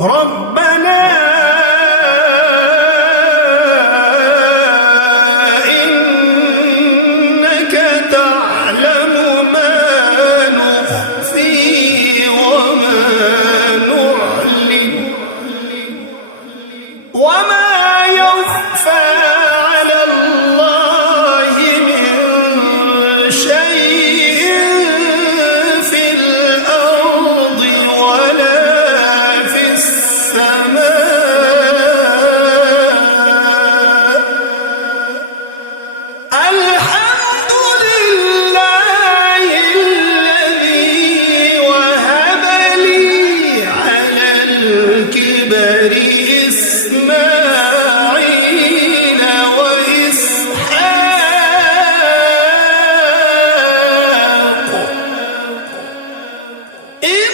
ربنا إنك تعلم ما نخفي وما نعلن وما يخفى على الله من شيء في الأرض ولا في السماء. الحمد لله الذي وهب لي على الكبر إسماعيل وإسحاق إن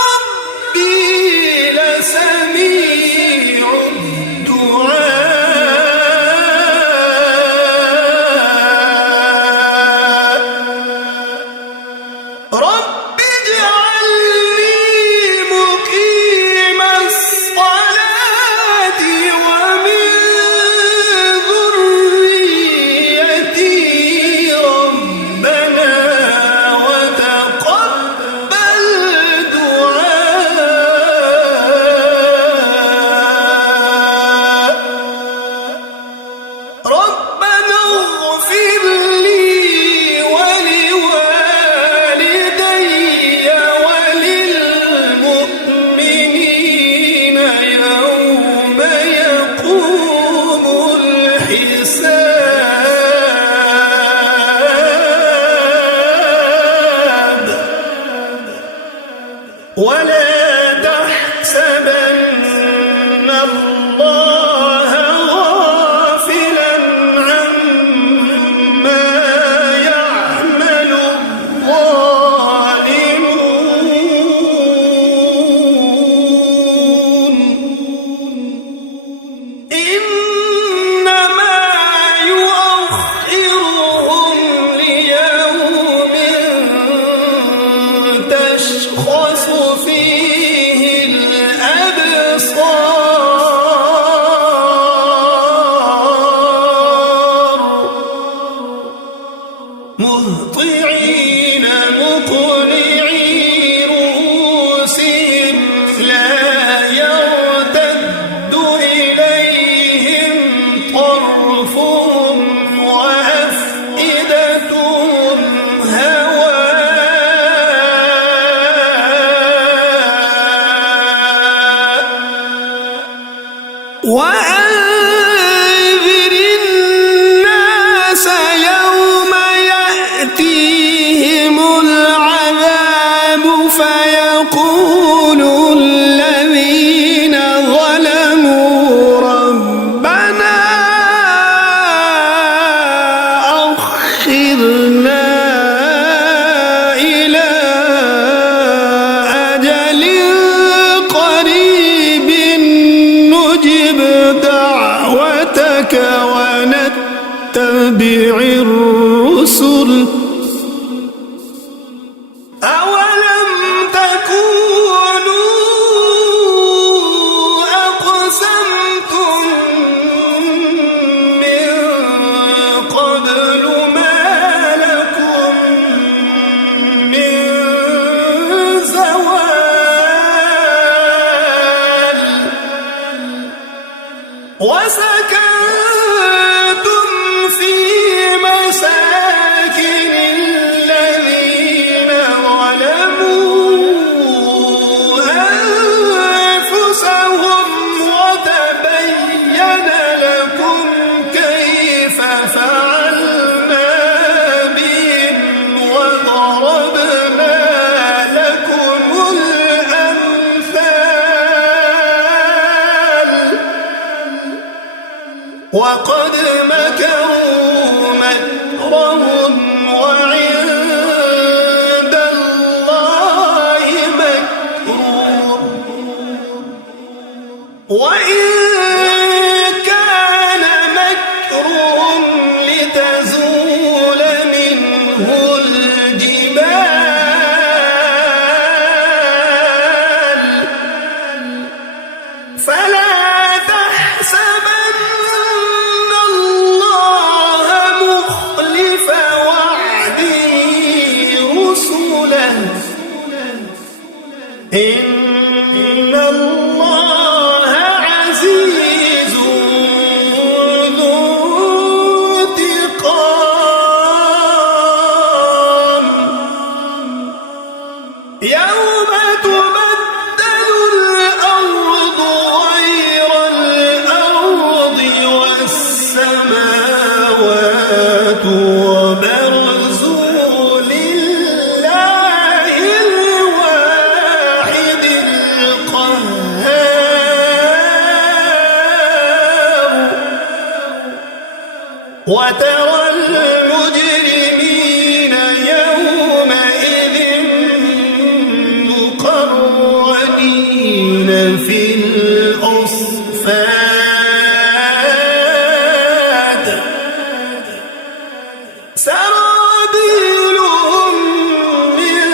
ربي لسميع الدعاء. رب اجعلني مقيم الصلاة ومن ذريتي ربنا وتقبل دعاء. ربنا اغفر لي ولوالدي وللمؤمنين يوم يقوم الحساب. ولا تحسبن الله غافلا عما يعمل الظالمون إنما يؤخرهم ليوم تشخص فيه الأبصار مهطعين مقنعي رؤوسهم لا يرتد إليهم طرفهم وأفئدتهم هواء. وأنذر الناس يوم يأتيهم العذاب فيقول الذين ظلموا ربنا أخرنا إلى أجل قريب نجب دعوتك نتبع الرسل أولم تكونوا أقسمتم من قبل ما لكم من زوال وسكنتم في مساكن الذين ظلموا أنفسهم وتبين لكم كيف فعلنا بهم وضربنا لكم الأمثال وقد مكروا مكرهم وعند الله مكرهم وإن كان مكرهم لتزول منه الجبال فلا تحسبن الله مخلف وعده رسله إن الله عزيز ذو انتقام يوم تبدل الأرض غير الأرض والسماوات وبرزوا لله الواحد القهار وترى المجرمين يومئذ مقرنين في الأصفاد سرابيلهم من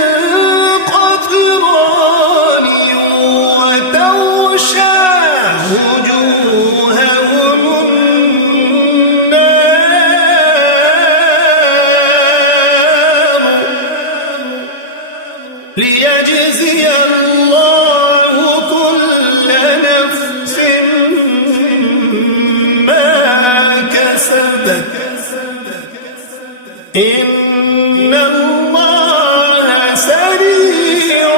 قطران وتغشى وجوههم النار ليجزي الله كل نفس ما كسبت إن الله سريع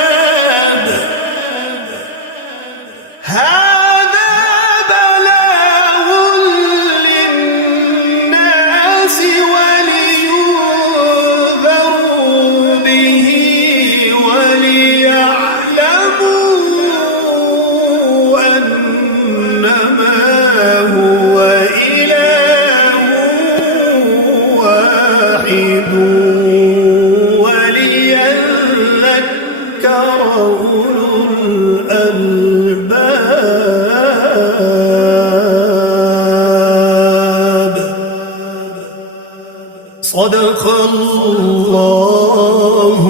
الحساب هذا بلاغ للناس ولينذروا به وليعلموا أنما هو إله واحد وليذكر أولو الألباب صدق الله